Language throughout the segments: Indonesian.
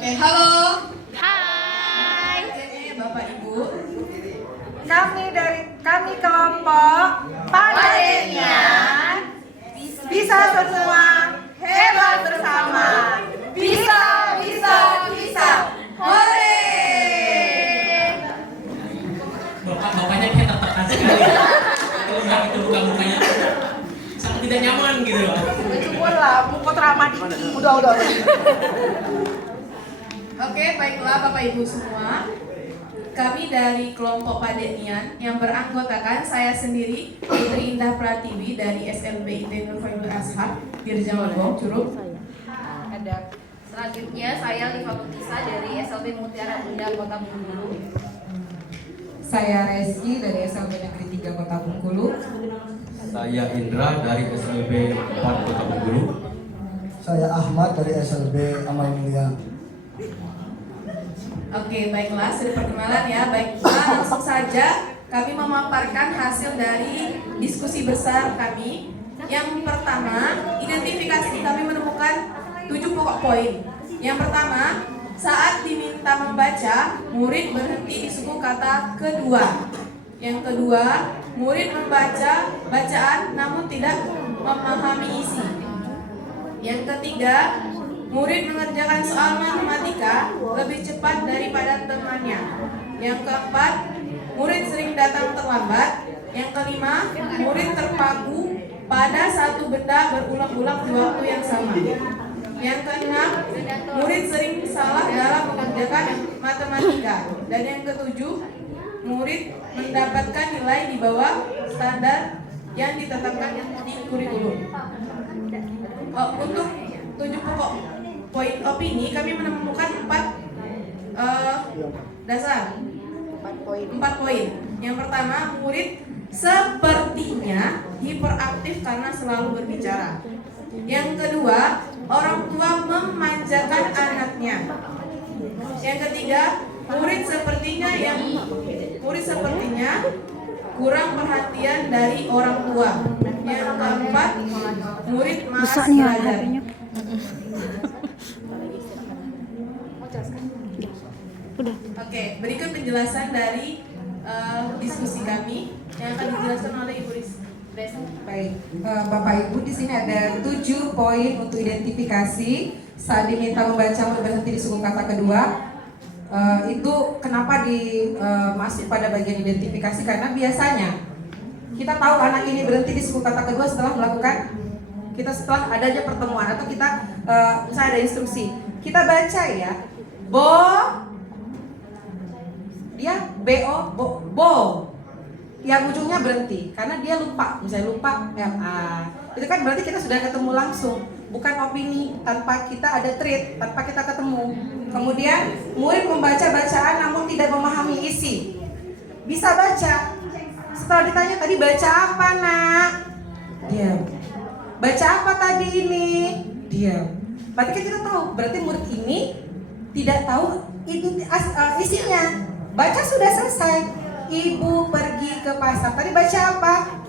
Oke, halo. Hai. Bapak Ibu. Kami kelompok Padenian bisa semua, hebat bersama. Bisa, bisa, bisa. Hore! Bapaknya kayak tertekan sekali. Kalau nggak itu muka-mukanya sangat tidak nyaman gitu loh. Cukup lah, muka ramah dikit. Udah. Oke, baiklah Bapak Ibu semua. Kami dari kelompok Padenian yang beranggotakan saya sendiri, Putri Indah Pratiwi dari SLB IT Nur Faibul Ashab, Dirja Lebong, Curug. Ada. Selanjutnya saya Liva Putisa dari SLB Mutiara Bunda Kota Bengkulu. Saya Reski dari SLB Negeri 3 Kota Bengkulu. Saya Indra dari SLB 4 Kota Bengkulu. Saya Ahmad dari SLB Amal Mulia. Oke, baiklah, sudah perkenalan ya. Baiklah, langsung saja kami memaparkan hasil dari diskusi besar kami. Yang pertama, identifikasi kami menemukan 7 pokok poin. Yang pertama, saat diminta membaca, murid berhenti di suku kata kedua. Yang kedua, murid membaca bacaan namun tidak memahami isi. Yang ketiga, murid mengerjakan soal matematika lebih cepat daripada temannya. Yang keempat, murid sering datang terlambat. Yang kelima, murid terpaku pada satu benda berulang-ulang di waktu yang sama. Yang keenam, murid sering salah dalam mengerjakan matematika. Dan yang ketujuh, murid mendapatkan nilai di bawah standar yang ditetapkan di kurikulum. Untuk 7 pokok poin opini, kami menemukan 4 dasar. 4 poin. Yang pertama, murid sepertinya hiperaktif karena selalu berbicara. Yang kedua, orang tua memanjakan anaknya. Yang ketiga, murid sepertinya kurang perhatian dari orang tua. Yang keempat, murid malas belajar. Oke, berikut penjelasan dari diskusi kami yang akan dijelaskan oleh Ibu Ris. Baik, Bapak Ibu, di sini ada 7 poin untuk identifikasi saat diminta membaca berhenti di suku kata kedua. Itu kenapa masuk pada bagian identifikasi, karena biasanya kita tahu anak ini berhenti di suku kata kedua setelah adanya pertemuan atau kita misalnya ada instruksi, kita baca ya, dia bo, yang ujungnya berhenti karena dia lupa, misalnya lupa LA. Itu kan berarti kita sudah ketemu langsung, bukan opini tanpa kita ada treat, tanpa kita ketemu. Kemudian murid membaca bacaan namun tidak memahami isi. Bisa baca. Setelah ditanya tadi baca apa, Nak? Diam. Baca apa tadi ini? Diam. Berarti kan kita tahu, berarti murid ini tidak tahu itu isinya. Baca sudah selesai. Ibu pergi ke pasar. Tadi baca apa?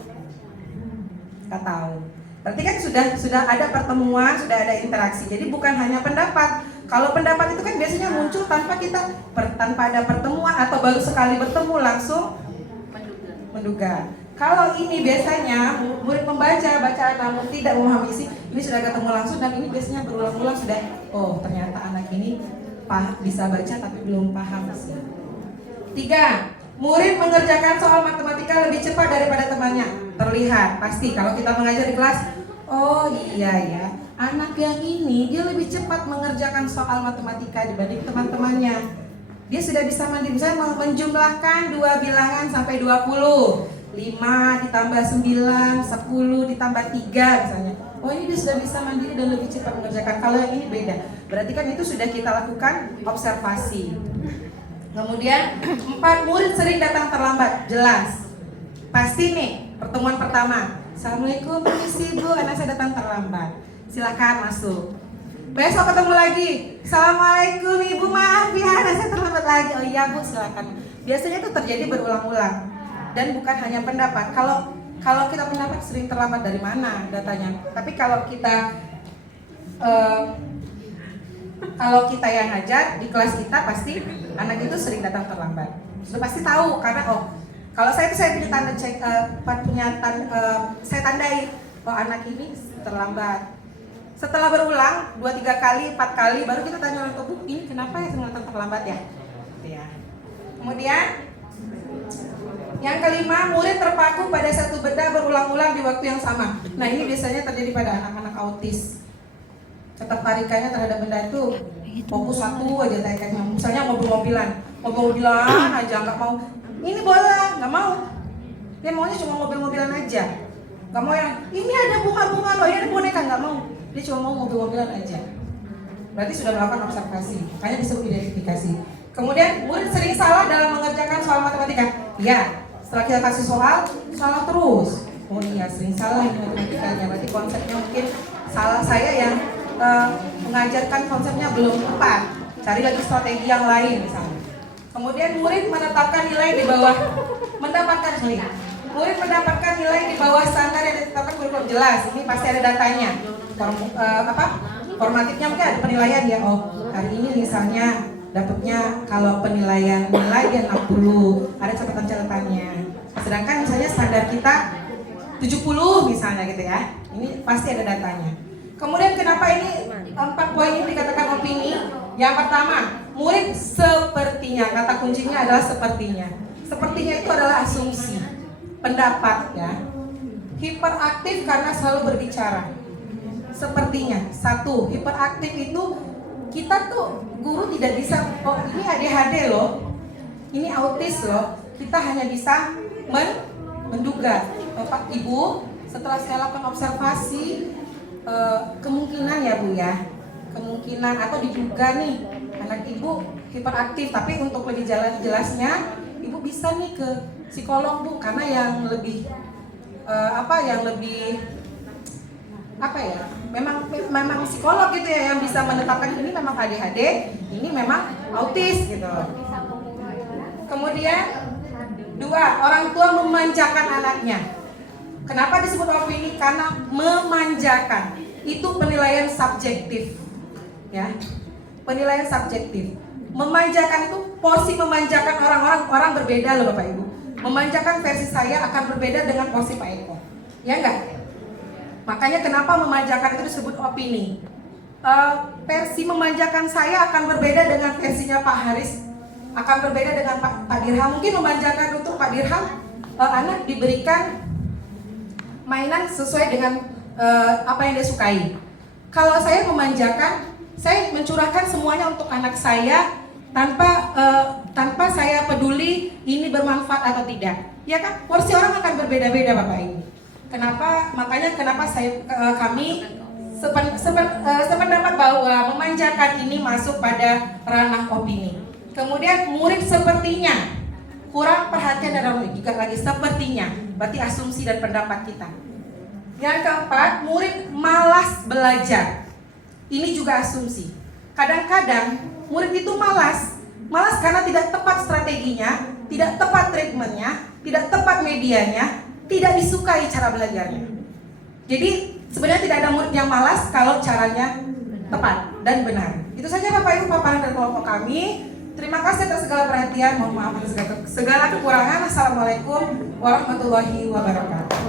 Nggak tahu. Berarti kan sudah ada pertemuan, sudah ada interaksi. Jadi bukan hanya pendapat. Kalau pendapat itu kan biasanya muncul tanpa ada pertemuan atau baru sekali bertemu langsung menduga. Kalau ini biasanya murid membaca bacaan namun tidak memahami isi, ini sudah ketemu langsung dan ini biasanya berulang-ulang sudah. Oh, ternyata anak ini bisa baca tapi belum paham isi. 3. Murid mengerjakan soal matematika lebih cepat daripada temannya. Terlihat, pasti kalau kita mengajar di kelas, oh iya ya, anak yang ini dia lebih cepat mengerjakan soal matematika dibanding teman-temannya. Dia sudah bisa mandiri, misalnya menjumlahkan 2 bilangan sampai 20, 5 ditambah 9, 10 ditambah 3 misalnya. Oh, ini dia sudah bisa mandiri dan lebih cepat mengerjakan. Kalau yang ini beda, berarti kan itu sudah kita lakukan observasi. Kemudian 4, murid sering datang terlambat. Jelas, pasti nih pertemuan pertama, Assalamualaikum permisi Bu, anak saya datang terlambat, silakan masuk. Besok ketemu lagi, Assalamualaikum Ibu, maaf ya anak saya terlambat lagi. Oh iya Bu, silakan. Biasanya itu terjadi berulang-ulang dan bukan hanya pendapat. Kalau kita pendapat sering terlambat, dari mana datanya? Tapi kalau kita Kalau kita yang ngajar di kelas kita pasti anak itu sering datang terlambat. Sudah pasti tahu karena kalau saya itu saya punya tanda saya tandai anak ini terlambat. Setelah berulang 2-3 kali, 4 kali baru kita tanya orang tua, Bu, ini kenapa ya datang terlambat ya? Ya. Kemudian yang kelima, murid terpaku pada satu benda berulang-ulang di waktu yang sama. Nah, ini biasanya terjadi pada anak-anak autis. Ketertarikannya terhadap benda itu fokus satu aja kayaknya. Misalnya mobil-mobilan aja nggak mau. Ini bola nggak mau. Dia maunya cuma mobil-mobilan aja. Nggak mau yang ini ada bunga-bunga loh, ini ada boneka, nggak mau. Dia cuma mau mobil-mobilan aja. Berarti sudah melakukan observasi. Makanya disebut identifikasi. Kemudian murid sering salah dalam mengerjakan soal matematika. Iya. Setelah kita kasih soal, salah terus. Oh iya, sering salah ini matematikanya. Berarti konsepnya mungkin salah saya yang mengajarkan konsepnya belum tepat. Cari lagi strategi yang lain misalnya. Kemudian murid menetapkan nilai di bawah murid mendapatkan nilai di bawah standar yang ditetapkan kurikulum jelas. Ini pasti ada datanya. Formatifnya mungkin ada penilaian ya. Oh, hari ini misalnya dapatnya kalau penilaian nilai dia 60, ada catatan-catatannya. Sedangkan misalnya standar kita 70 misalnya gitu ya. Ini pasti ada datanya. Kemudian kenapa ini 4 poin ini dikatakan opini? Yang pertama, murid sepertinya, kata kuncinya adalah sepertinya. Sepertinya itu adalah asumsi, pendapat ya. Hiperaktif karena selalu berbicara. Sepertinya, satu, hiperaktif itu kita tuh guru tidak bisa, oh ini ADHD loh, ini autis loh. Kita hanya bisa menduga. Bapak Ibu, setelah saya lakukan observasi, kemungkinan ya Bu ya, kemungkinan atau diduga nih anak Ibu hiperaktif, tapi untuk lebih jelasnya Ibu bisa nih ke psikolog Bu, karena yang lebih memang psikolog gitu ya yang bisa menetapkan ini memang ADHD, ini memang autis gitu. Kemudian 2, orang tua memanjakan anaknya. Kenapa disebut opini? Karena memanjakan. Itu penilaian subjektif. Ya. Penilaian subjektif. Memanjakan itu porsi memanjakan orang berbeda loh Bapak Ibu. Memanjakan versi saya akan berbeda dengan porsi Pak Eko. Ya enggak? Makanya kenapa memanjakan itu disebut opini. Versi memanjakan saya akan berbeda dengan versinya Pak Haris, akan berbeda dengan Pak Dirham. Mungkin memanjakan untuk Pak Dirham, anak diberikan mainan sesuai dengan apa yang dia sukai. Kalau saya memanjakan, saya mencurahkan semuanya untuk anak saya tanpa saya peduli ini bermanfaat atau tidak. Ya kan? Porsi orang akan berbeda-beda Bapak Ibu. Makanya kenapa kami sependapat bahwa memanjakan ini masuk pada ranah opini. Kemudian murid sepertinya kurang perhatian dalam juga lagi sepertinya, berarti asumsi dan pendapat kita. Yang keempat, murid malas belajar. Ini juga asumsi. Kadang-kadang murid itu malas karena tidak tepat strateginya, tidak tepat treatmentnya, tidak tepat medianya, tidak disukai cara belajarnya. Jadi sebenarnya tidak ada murid yang malas kalau caranya tepat dan benar. Itu saja Bapak Ibu paparan dari kelompok kami. Terima kasih atas segala perhatian. Mohon maaf atas segala kekurangan. Assalamualaikum warahmatullahi wabarakatuh.